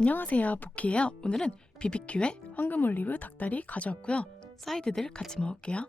안녕하세요 보키예요. 오늘은 BBQ에 황금 올리브 닭다리 가져왔고요. 사이드들 같이 먹을게요.